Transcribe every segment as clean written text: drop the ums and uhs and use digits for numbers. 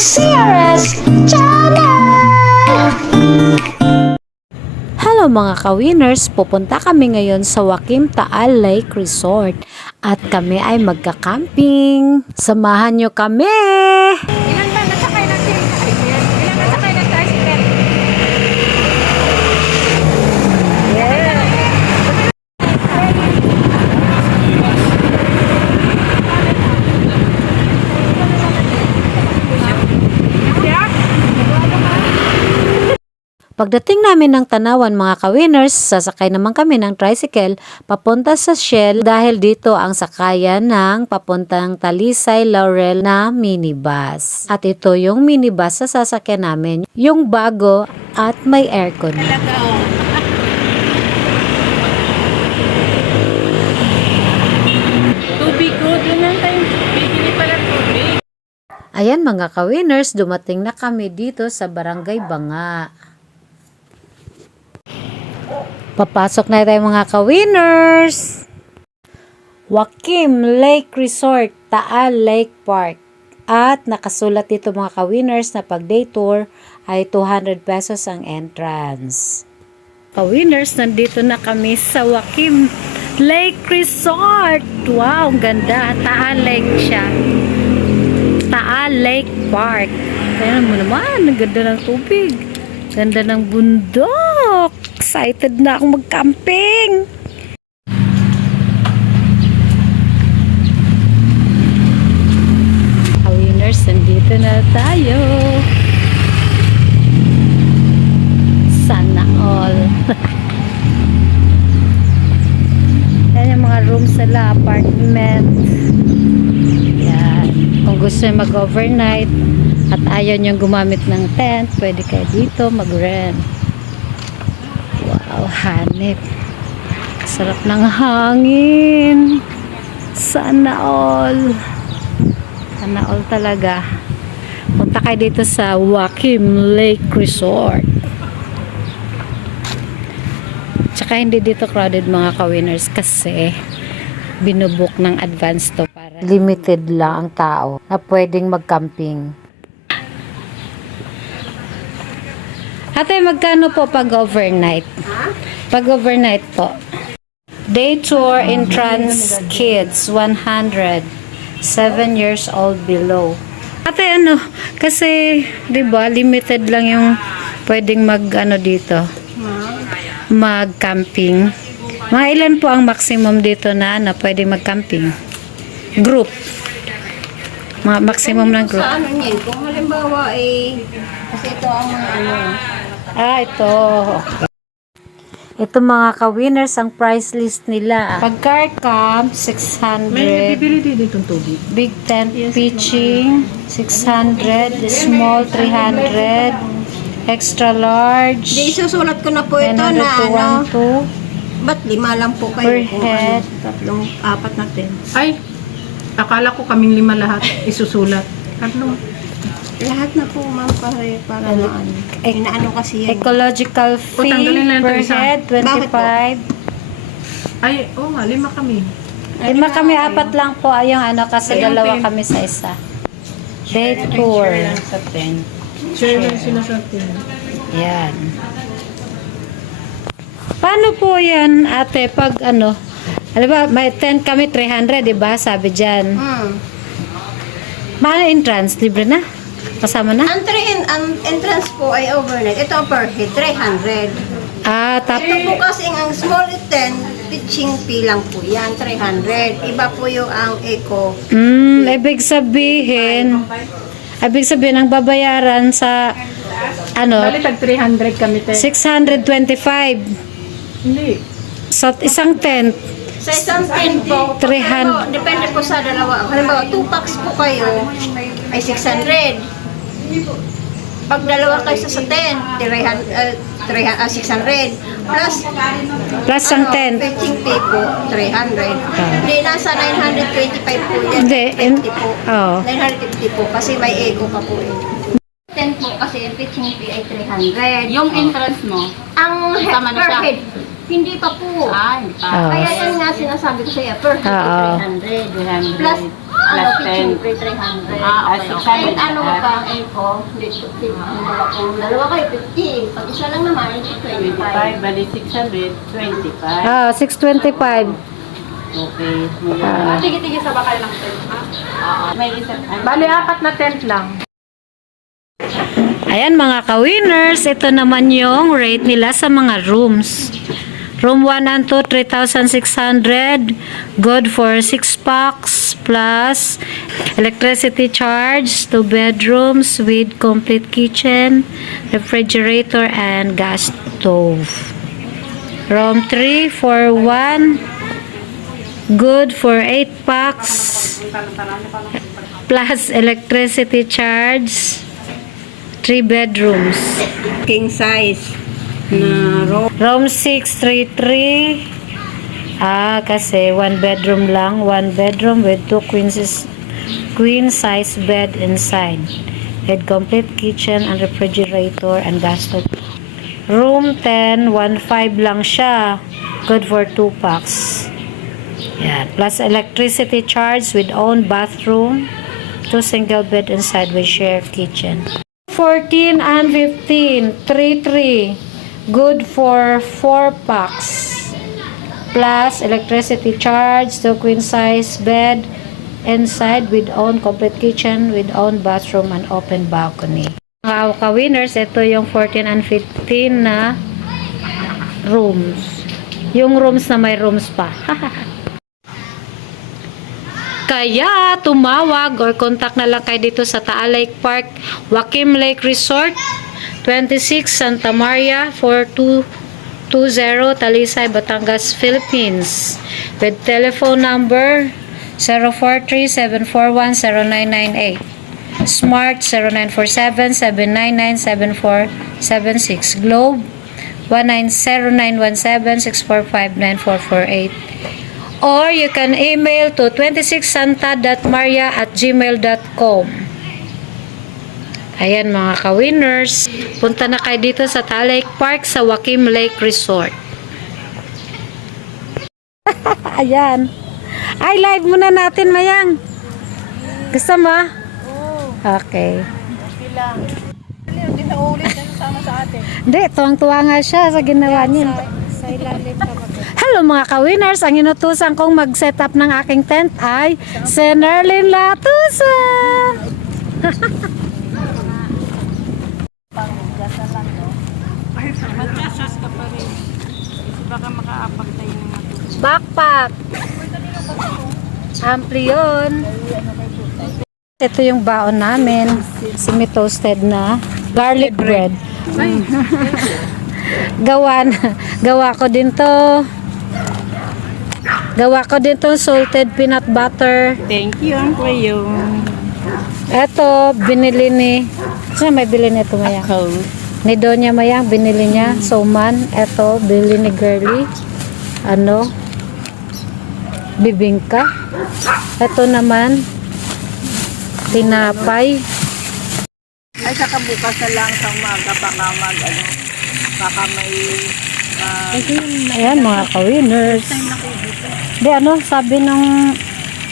CRS Channel! Hello mga ka-winners, pupunta kami ngayon sa Joaquim Taal Lake Resort at kami ay magka-camping. Samahan nyo kami! Ilan ba nasakay ng tricycle? Ilan nasakay ng tricycle? Pagdating namin ng Tanawan mga ka-winners, sasakay naman kami ng tricycle papunta sa Shell dahil dito ang sakayan ng papuntang Talisay Laurel na minibus. At ito yung minibus sa sasakyan namin, yung bago at may aircon. Tubig ko, doon lang tayo. Bibili pala tubig. Ayan mga ka-winners, dumating na kami dito sa Barangay Banga. Papasok na tayo mga ka-winners! Joaquim Lake Resort, Taal Lake Park. At nakasulat dito mga ka-winners na pag day tour ay 200 pesos ang entrance. Ka-winners, nandito na kami sa Joaquim Lake Resort. Wow, ang ganda. Taal Lake siya. Taal Lake Park. Tingnan mo naman, ang ganda ng tubig. Ganda ng bundok. Excited na akong mag-camping. Winners, nandito na tayo. Sana all. Yan yung mga rooms nila, apartment. Yan. Kung gusto nyo mag-overnight at ayaw nyo gumamit ng tent, pwede kayo dito mag-rent. Wow, hanip. Sarap ng hangin. Sana all. Sana all talaga. Punta kayo dito sa Joaquim Lake Resort. Tsaka hindi dito crowded mga ka-winners kasi binubuk ng advance to para limited lang ang tao na pwedeng mag-camping. Ate, magkano po pag overnight? Pag overnight po. Day tour entrance kids 100. 7 years old below. Ate, ano? Kasi 'di ba limited lang yung pwedeng dito. Mag-camping. Mga ilan po ang maximum dito na pwedeng mag-camping? Group. Mga maximum ng group. Sa ano niyan? Kung halimbawa kasi ito ang mga Ito. Ito mga ka-winners, ang price list nila. Pag car camp, 600. May bibili din itong tubig. Big tent pitching, 600. Small, 300. Extra large. Di, isusulat ko na po ito na ano. 900 Ba't 5 lang po kayo? per Kung head. tatlong, 4 na 10. Ay, akala ko kaming 5 lahat isusulat. Ano? Lahat na po ma'am para maano. Inaano kasi yan. Ecological fee tanggalin lang ito per isa. head, 25. Ay, oo nga, 5 kami. 5 kami, 4 lang po. Ayong kasi Ayun, dalawa 10. kami sa isa. Day tour. Sa 10. Share lang sila sa 10. Yan. Paano po yan, ate, pag alam ba, may tent kami 300, di ba? Sabi dyan. Mahal entrance, libre na? Kasama na? Ang entrance po ay overnight. Ito ang per head, 300. Ito po kasi ang small tent, pitching fee lang po yan, 300. Iba po yung ang eco. Ibig sabihin, ang babayaran sa, Bali, tag 300 kami, te. 625 Hindi. sa isang tent. Sa isang tent po, 300. depende po sa dalawa. Halimbawa, 2 packs po kayo, ay 600. Pag dalawa kayo sa tent, 600. Plus ang tent. Pitching fee po, 300. Hindi, nasa 925 po yan. Hindi, 50 po. Oo. 950 po, kasi may eco pa po tent po kasi ang pitching fee ay 300. Yung entrance mo, Ang Tama na per siya. head, hindi pa po. ay, pa. Oo. Kaya yan nga sinasabi ko sa iyo, per head Oo. 300. 300. Plus, ano, Plus 10. pitching free 300. Okay. Kahit ano ka, eco, dito, kung dalawa kayo, 15. Pag isa lang naman, ito 25. 25, bali 625. 625. Okay. Tige-tige sa bakal ng tent, ha? May isa. Bali, 4 na tent lang. Ayan mga ka-winners, ito naman yung rate nila sa mga rooms. Room 1 and 2, 3,600. Good for 6 packs plus electricity charge, 2 bedrooms with complete kitchen, refrigerator, and gas stove. Room 3 for 1. Good for 8 packs plus electricity charge, 3 bedrooms. King size na room. Room 633. Kasi 1 bedroom lang. 1 bedroom with 2 queen size bed inside. With complete kitchen and refrigerator and gas stove. Room 10, 1.5 lang siya. Good for 2 packs. Yan. Plus electricity charge with own bathroom. 2 single bed inside with shared kitchen. 14 and 15, 3-3. Good for 4 packs. Plus electricity charge, 2 queen size bed inside with own complete kitchen with own bathroom and open balcony. Mga ka-winners, ito yung 14 and 15 na rooms. Yung rooms na may rooms pa. Kaya tumawag or contact na lang kayo dito sa Taal Lake Park, Wakim Lake Resort, 26 Santa Maria, 4220 Talisay, Batangas, Philippines. With telephone number 043-741-0998. Smart 0947-799-7476. Globe 190-917-645-9448. Or you can email to 26santa.maria@gmail.com. Ayan mga ka-winners. Punta na kayo dito sa Taal Lake Park sa Wakim Lake Resort. Ayan. Ay, live muna natin, Mayang. Gusto mo? Okay. Hindi na ulit na sama sa atin. Hindi, tuwang-tuwa nga siya sa ginawa niya. Sa ilalim ka mag- Hello mga ka-winners, ang inutusan kong mag-set up ng aking tent ay si Nerlin Latusa. Magkasos ka pa rin. Kasi baka makaapag tayo ng matulog. Backpack. Ampli yun. Ito yung baon namin. Semi-toasted na garlic bread. Gawa ko din to. Gawa ko din to salted peanut butter. Thank you, ang kuyo. Ito, binili ni... Saan may bili nito Mayang? Ni Donya Mayang, binili niya. Soman. Ito, bili ni Girly. Bibingka. Ito naman, tinapay. Ay, saka bukas na lang sa umaga baka may Ayan mga ka-winners. Di sabi ng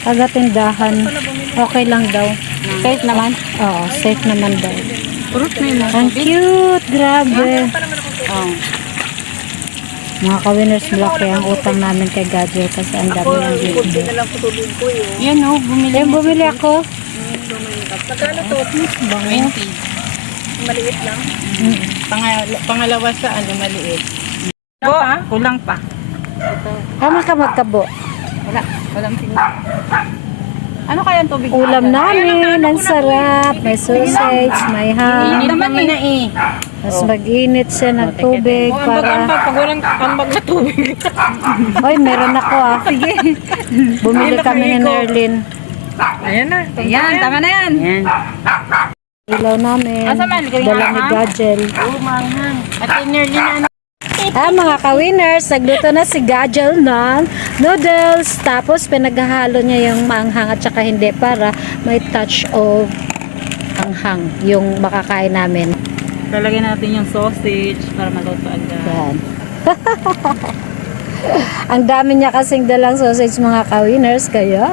taga-tindahan, okay lang daw. safe naman. Oo, safe naman daw. Purot na yun. Ang cute, grabe. Oh. Mga ka-winners, malaki ang utang namin kay Gadget kasi ang dami ng bibili. Yan o, bumili. Ayan, bumili ako. Magkano to? 20. Maliit lang. Pangalawa sa maliit. Kulang pa. Tama ka magkabo. Walang tingin. Ano kaya ang tubig? Ulam namin, ang sarap. May sausage, may ham. naman na eh. Tapos mag-init siya ng tubig para... Pag walang ambag na tubig. Oy, meron ako Sige. Bumili kami ni Nerlin. Ayan na. Ayan, tama na yan. Yan. Ilaw namin. Dala ni Gajel. Manghang. At nearly na Mga ka-winners, nagluto na si Gajel ng noodles. Tapos pinaghahalo niya yung maanghang at saka hindi para may touch of anghang yung makakain namin. Lalagyan natin yung sausage para maluto agad. Yan. Ang dami niya kasing dalang sausage mga ka-winners, kaya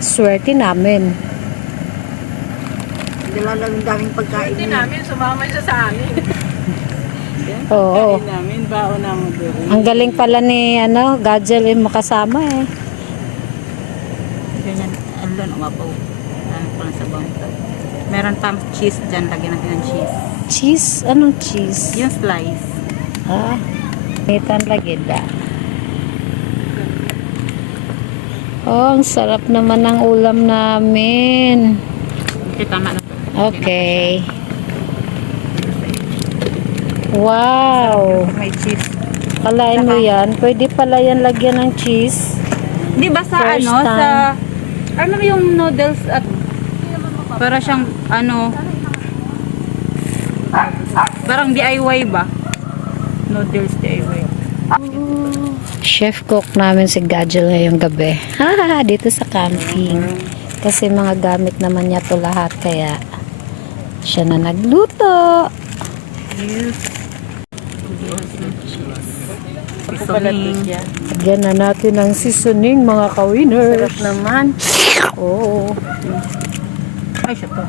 Swerte namin. Dala lang daming pagkain. Hindi namin, sumama siya sa amin. Oo. namin, baon na mo doon. Ang galing pala ni Gajel yung makasama eh. Ganyan, alon, umapaw. Ano pa lang sa bang. Meron pang cheese dyan, lagyan natin ng cheese. Cheese? Anong cheese? Yung slice. Ah, itan lagi da. Oh, ang sarap naman ng ulam namin. Okay, tama na. Okay. Wow. May cheese. Kalain mo yan. Pwede pala yan lagyan ng cheese. Di ba sa First ano, time. sa, ano yung noodles at, para siyang, ano, parang DIY ba? Noodles DIY. Chef cook namin si Gajel ngayong gabi. Ha, dito sa camping. Kasi mga gamit naman niya to lahat. Kaya siya na nagluto. Seasoning. Lagyan na natin ng seasoning mga ka-winners. Sarap naman. Oo. Ay, siya to.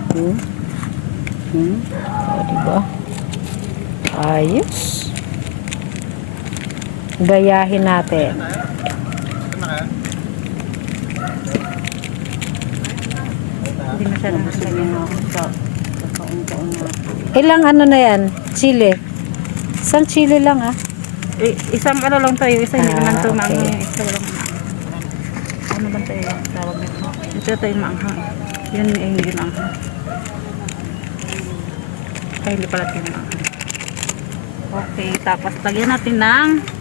O, diba? Ayos. Gayahin natin. Hindi na siya nakalagyan ako sa kaun-kaun na. Ilang ano na yan? Chili. Isang chili lang ah. Isang ano lang tayo, isa hindi naman to okay. maanghang. Isa lang. Ano ba tayo yung tawag nito? Ito tayo maanghang. Yun ay hindi maanghang. Ay, hindi pala tayo maanghang. Okay, tapos lagyan natin ng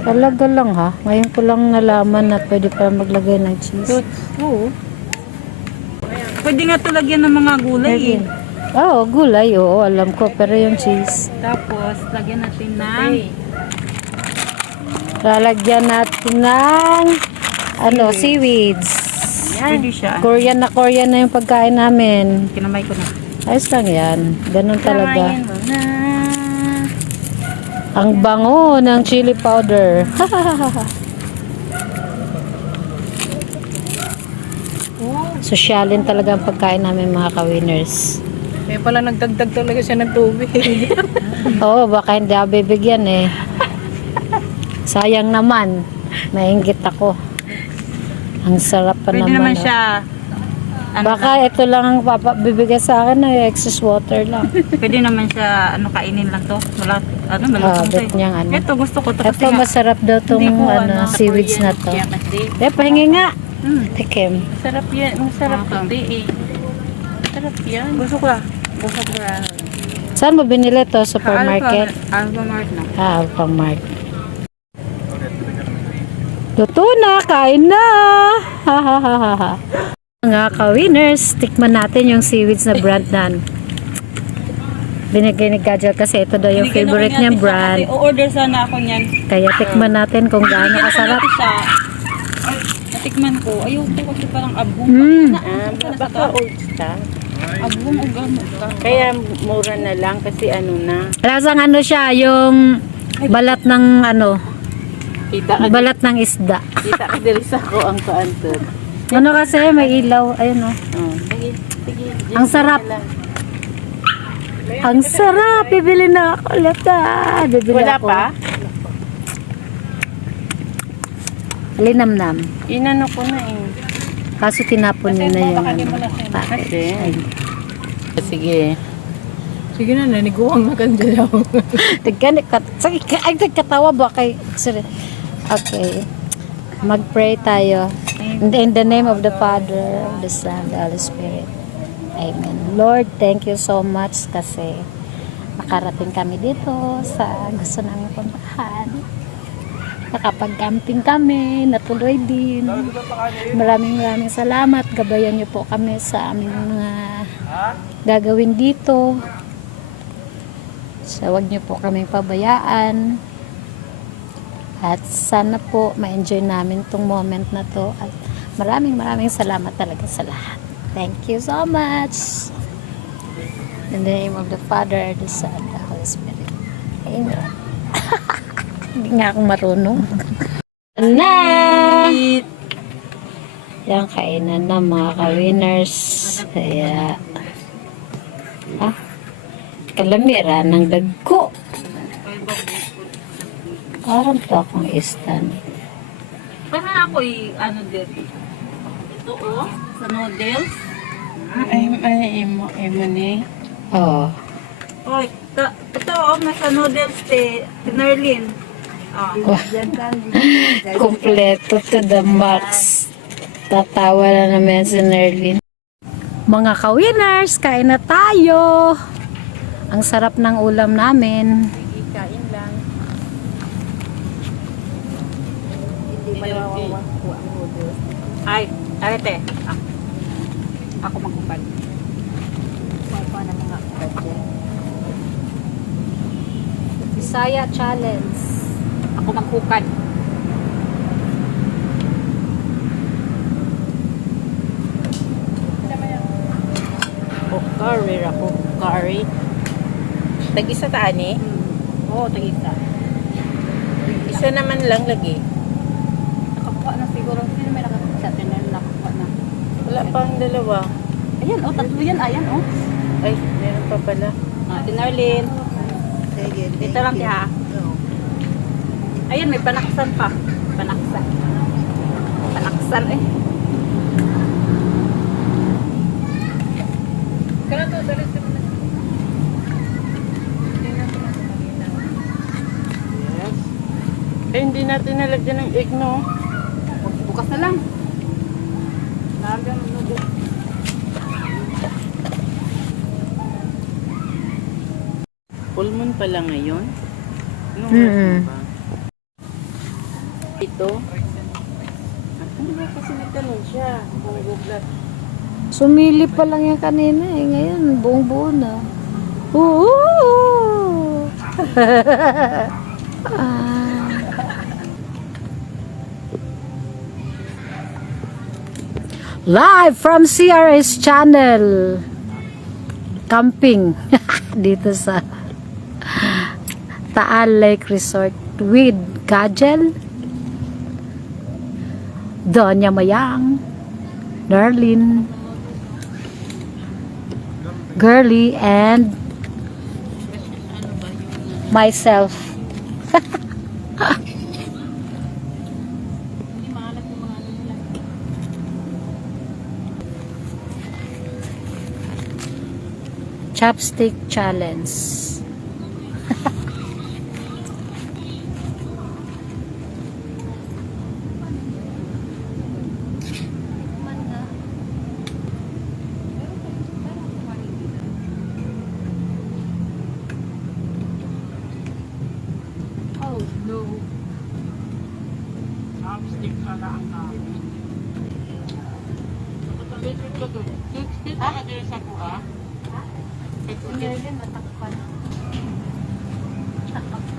Talaga lang ha. Ngayon ko lang nalaman na pwede pala maglagay ng cheese. Oo. Pwede nga to lagyan ng mga gulay eh. Oo, gulay. Oo, alam ko. Pero yung cheese. Tapos, lagyan natin ng Lalagyan natin ng seaweeds. pwede siya. Korean na yung pagkain namin. Kinamay ko na. Ayos lang yan. Ganun talaga. Kinamayin mo na. Ang bango ng chili powder. Sosyalin talaga ang pagkain namin mga ka-winners. Kaya pala nagdagdag talaga siya ng tubig. Oo, baka hindi ako bibigyan eh. Sayang naman. Nainggit ako. Ang sarap pa Pwede naman oh. siya. Ano Baka ito lang ang bibigyan sa akin na excess water lang. Pwede naman siya, kainin lang to. Wala, malutong to bet niyang ano. Ito, gusto ko to. Ito masarap daw tong Hindi ko, seaweeds na to. Pahingi nga. Tikim. Sarap yan. Masarap to. Sarap yan. Gusto ko lang. Gusto ko lang. Saan mo binili to? Supermarket? Alphamart na. Alphamart. Luto na. Kain na. Mga ka-winners, tikman natin yung seaweeds na brand nan. Binigay ni Gajel kasi ito daw yung favorite niyang brand. O-order sana ako niyan. Kaya tikman natin kung gaano kasarap. Natikman ko. Ayaw ko kasi parang abong. Baka old stock. Abong o gamo. Kaya mura na lang kasi na. Lasang siya, yung balat ng Kita ka, balat ng isda. kita ka diri sa ko ang kaanto. Ano kasi, may ilaw. Ayun Sige, sige. Ang sarap. Ang sarap. Bibili na ako. Lata. Bibili Wala ako. pa? Linamnam. Inano ko na eh. Kaso tinapon niya na yung Kasi. Ay. Sige. Sige na, naniguang na kanya daw. Ay, nagkatawa ba kay... Sorry. Okay. Mag-pray tayo. In the name of the Father, the Son, the Holy Spirit. Amen. Lord, thank you so much kasi nakarating kami dito sa gusto namin puntahan. Nakapag-camping kami, natuloy din. Maraming salamat. Gabayan niyo po kami sa aming mga gagawin dito. So, huwag niyo po kaming pabayaan. At sana po ma-enjoy namin tong moment na to. At maraming salamat talaga sa lahat. Thank you so much. In the name of the Father, the Son, the Holy Spirit. Amen. Hindi nga ako marunong. Na! Yan, kainan na mga ka-winners. Kaya, kalamira ng dagko. Parang to akong stand. Parang ako ano din. Ito sa noodles. Ay, imo ni. Oh. Oh, ito nasa noodles Nerlin. Kompleto to the max. Tatawa na naman si Nerlin. Mga ka-winners, kain na tayo. Ang sarap ng ulam namin. Kain lang. Ay, arete. Ako magkupad. Bisaya Challenge. Ako magkupad. Curry ako. Curry. Tag-isa taan eh. Oo, tagisa. Isa naman lang lagi. Nakakuha na siguro. Sino may nakakuha sa atin na nakakuha na? Wala pang dalawa. Ayan, tatlo yan. Ayan, Ay, meron pa pala. Tinarlin. Sige, Dito lang siya. Ayan, may panaksan pa. Panaksan. Panaksan eh. Yes. Eh, hindi natin nalagyan ng egg, no? Bukas na lang. Nalagyan mo noodles. Full moon pala ngayon. Ano ba? Ito. Hindi ba kasi nagtanong siya? Kung guglat. Sumili pa lang yan kanina eh. Ngayon, buong buo na. Oo! Live from CRS Channel. Camping. Dito sa Taal Lake Resort with Kajel, Donya Mayang, Darlene, Girly, and myself. Chopstick Challenge.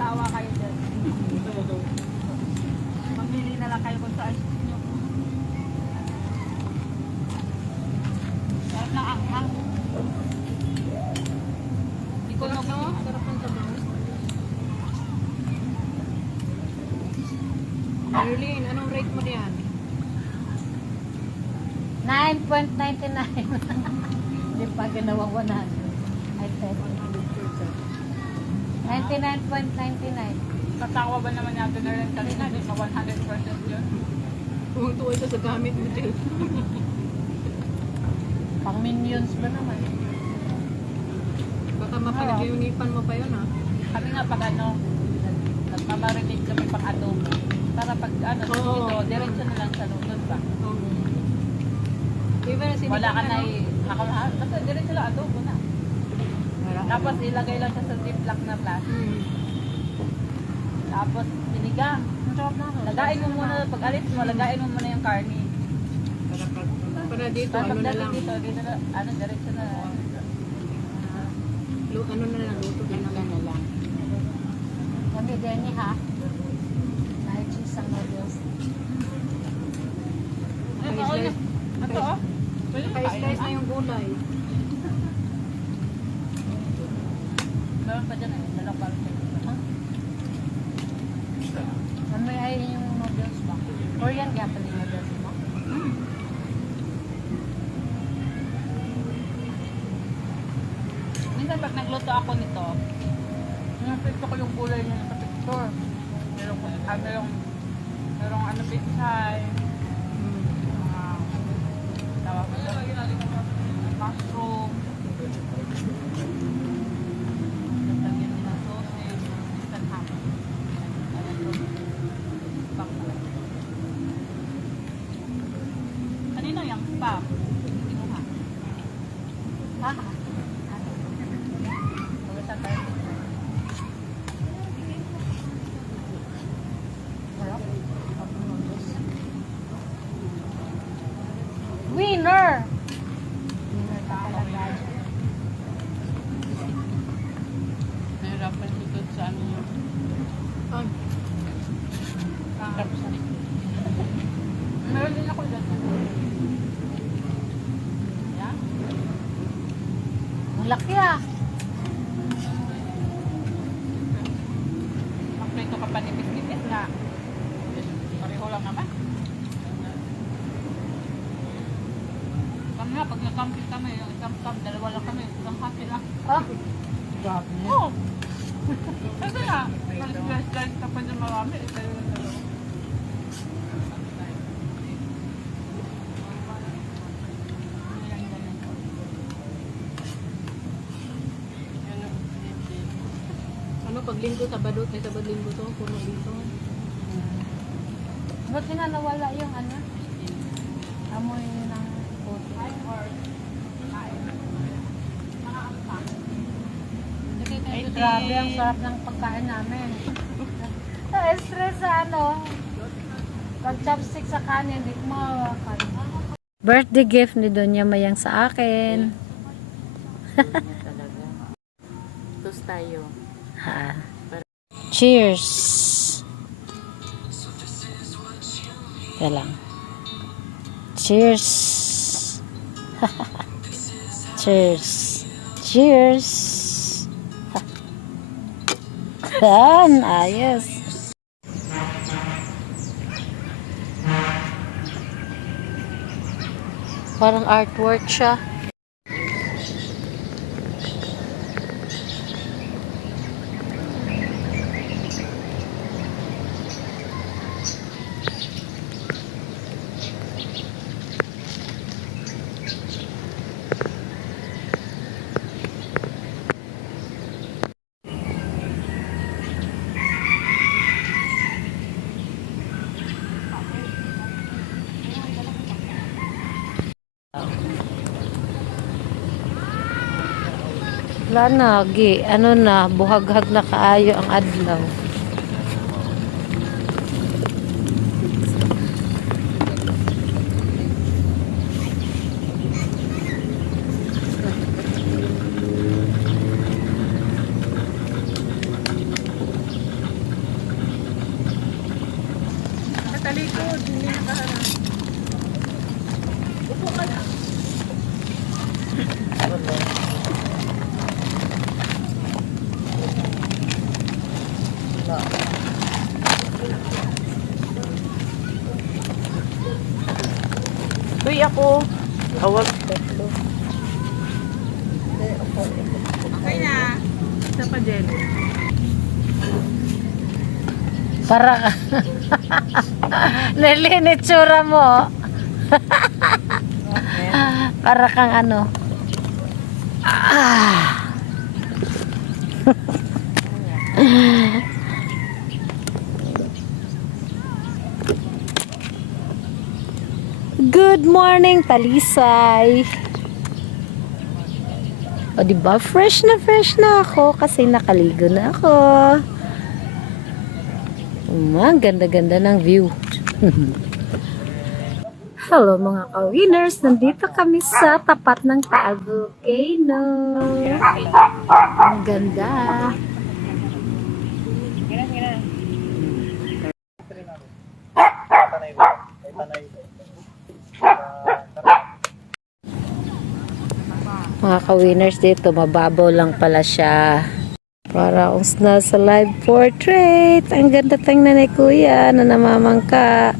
Magtawa kayo dyan. Mamili na lang kayo kung saan nyo. Sarap na ang Hindi ko na sarap ng sabaw. Marlene, anong rate mo diyan? 9.99. Hindi pa ginawang 100. I said 99.99. Katawa ba naman natin na rin kanina? Di sa 100% yun. Kung tuwa ito sa gamit mo din. Pang minions ba naman? Baka mapag-unipan mo pa yun, ha? Kami nga pag nagmamarinig kami pang adobo. Para pag Oo. dito, diretso na lang sa lutod ba? Iba na Wala ka na basta diretso lang adobo na. Tapos ilagay lang siya sa ziplock na plastic. Tapos sinigang. Lagain mo muna, pag alis mo, lagain mo muna yung karne. Para dito, Tapos ano na pagdating lang. dito na, diretso na. Ano na lang, luto ka na lang. Kami din ha. Dahil cheese ang noodles. Ay, ito oh. Pwede mo Kais-kais na yung gulay. Meron pa dyan eh, dalawang balot. Mamaya ay yung noodles ba? Korean kaya pala yung model mo? Minsan pag nagluto ako nito, pinapito ko yung gulay niya sa picture. Merong ano pichay, tawag ko mushroom, lagyan din ng sausage, minsan ham. Kanino yung spam? Kinuha. Ha? Pagkatan tayo. Winner! Winner ka talaga. Nahirapan dito sa ano yun. Meron din ako dyan. Yan. Ang laki ah. Magprito ka pa nipis-nipis na. Pareho lang naman. Kami nga, pag nag-camping kami, yung isang camp, dalawa lang kami, isang hati lang. Ah? Grabe. Oo. Kasi nga, guys, kapag yung marami, ito yung dalawa. Ano, pag linggo, Sabado, may Sabado linggo to, puno dito. Ba't nga nawala yung ano? Amoy ng bote. Ay, grabe, ang sarap ng pagkain namin. Stress sa ano, pag chopstick sa kanin, hindi ko makawakan. Birthday gift ni Doña Mayang sa akin. Toast tayo. Ha. Cheers. Yan lang. Cheers. Cheers. Cheers. Yan, ayos. Parang artwork siya. Wala na, ano na, buhaghag na kaayo ang adlaw. Natalikod, hindi nakaharap. Upo ka lang. Uy, ako. Awag. Okay na. Isa pa din. Para Nalilitsura mo. Para kang ano. Good morning, Talisay. O diba, fresh na ako kasi nakaligo na ako. Ang ganda-ganda ng view. Hello mga ka-winners, nandito kami sa tapat ng Taal Volcano. Ang ganda. Mga ka-winners, dito mababaw lang pala siya. Para kung nasa live portrait. Ang ganda tingnan ni Kuya na namamangka.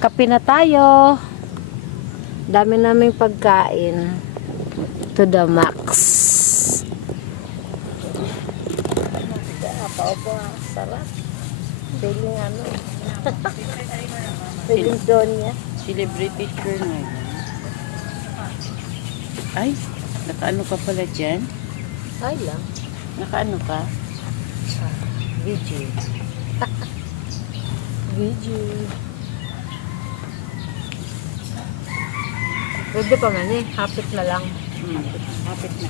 Kape na tayo. Dami naming pagkain. To the max. Paupo nga. Sarap. Feeling ano. Feeling Donya. Celebrity sure na. Ay, nakaano ka pala dyan? Ay lang. Nakaano ka? Video. Video. Pwede pa man eh. Hapit na lang. Hapit na.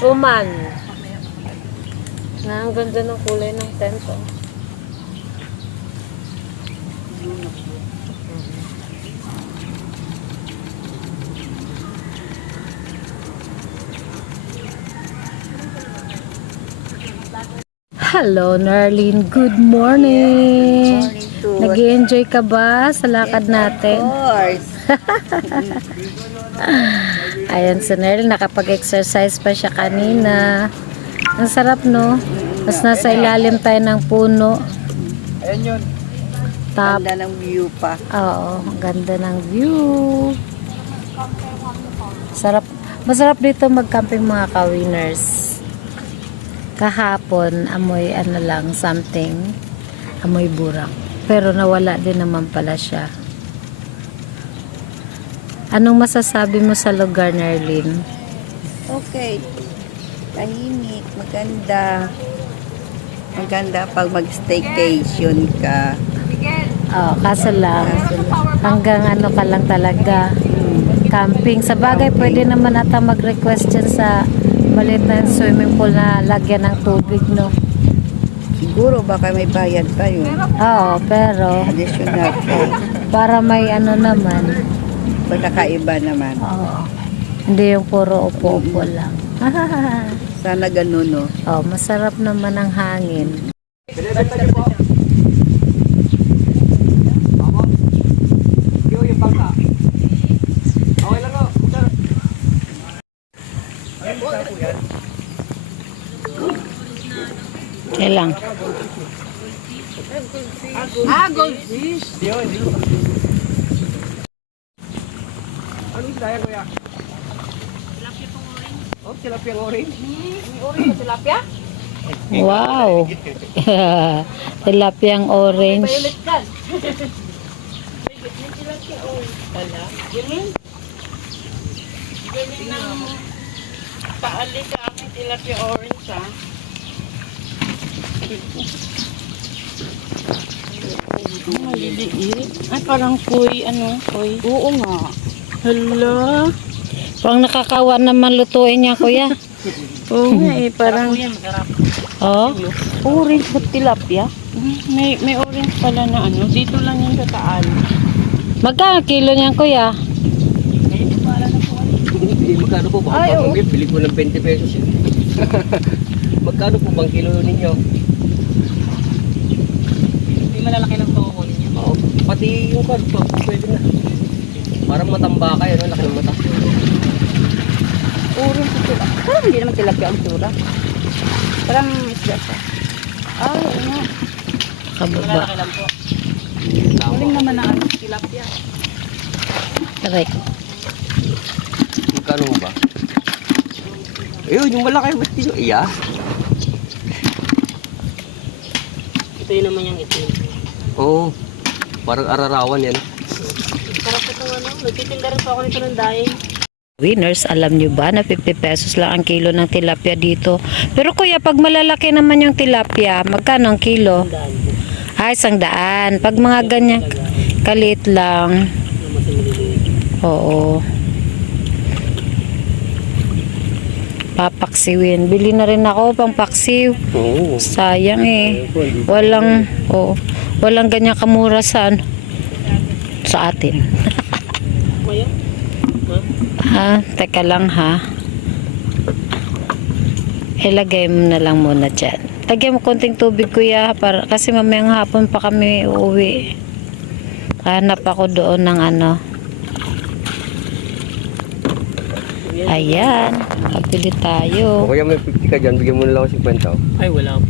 Suman. Na ang ganda ng kulay ng tent. Oh. Hello, Narlene. Good morning. Nag-enjoy ka ba sa lakad natin? Of course. Ayan, si Nerl, nakapag-exercise pa siya kanina. Ang sarap, no? Mas nasa ilalim tayo ng puno. Ayan yun. Top. Ganda ng view pa. Oo, ang ganda ng view. Sarap. Masarap dito mag-camping mga ka-winners. Kahapon, amoy ano lang, something. Amoy burak. Pero nawala din naman pala siya. Anong masasabi mo sa lugar, Nerlene? Okay. Tahimik, maganda. Maganda pag mag-staycation ka. Oh, kaso lang, hanggang ano ka lang talaga. Camping. Sa bagay, pwede naman ata mag-request dyan sa maliit na swimming pool na lagyan ng tubig, no? Siguro baka may bayad pa yun. Oo, pero Additional pa. para may ano naman. Pagkakaiba naman. Oo. Hindi yung puro upo-upo lang. Sana ganun, no? Oh, masarap naman ang hangin. Okay lang. Goldfish. Ano isda yan, kuya? Oh, tilapia orange. Wow. Tilapiyang orange. Paali ka aking tilapia orange, ha? Maliliit. Ay, parang kuy, ano, kuy. Oo nga. Hala. Parang nakakawa naman lutuin niya, kuya. Oo nga eh, parang Oh. orange ba tilapia? May orange pala na ano. Dito lang yan sa Taal. Magkano kilo niyan, kuya? Magkano po ba? Ay, oo. Bili ko ng 20 pesos yun. Magkano po bang kilo ninyo? Hindi malalaki lang po ako ninyo. Oo, pati yung karpa, pwede na. Parang matamba kayo, no? Laki ng mata. Orange ito. Parang hindi naman tilapia ang sura. Parang isda siya. Ay, ano. Kababa. lang po. Galing naman na ano, tilapia. Correct. Magkano ba? Ayun, yung malaki, ba't dito? Iya. Ito yun naman yung itim. Oo. Parang ararawan yan. Sarap ito ano. Nagtitinda rin pa ako nito ng daing. Winners, alam nyo ba na 50 pesos lang ang kilo ng tilapia dito? Pero kuya, pag malalaki naman yung tilapia, magkano ang kilo? Ay, 100. Pag mga ganyan, kaliit lang. Oo. Papaksiwin. Bili na rin ako pang paksiw. Oo. Sayang eh. Walang ganyan kamura sa atin. Ha, teka lang ha. Ilagay mo na lang muna dyan. Lagyan mo konting tubig kuya para, kasi mamayang hapon pa kami uuwi. Hanap ako doon ng ano. Ayan, kapili O tayo. kaya may 50 ka dyan, bigyan mo na lang ako 50 oh. Ay, wala po.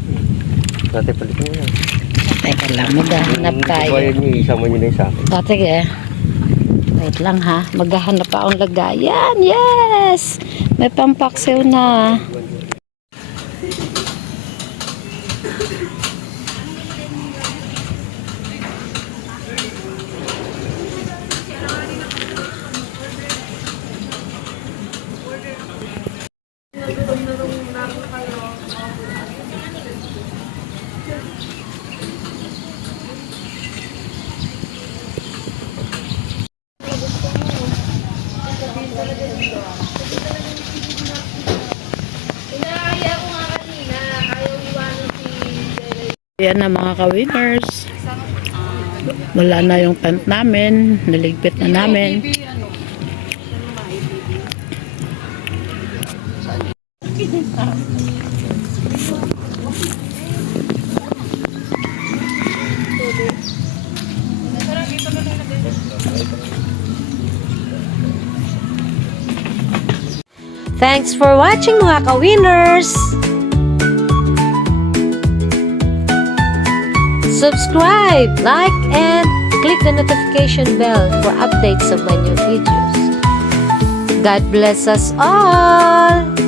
Dati palit mo yan. Teka lang, maghahanap tayo. Bayad niyo, isama niyo na yung sa akin. Dati wait lang ha, maghahanap pa akong lagayan. Yes! May pampaksiw na. Yan na mga ka-winners. Wala na yung tent namin. Naligpit na namin. Thanks for watching mga ka-winners! Subscribe, like, and click the notification bell for updates of my new videos. God bless us all!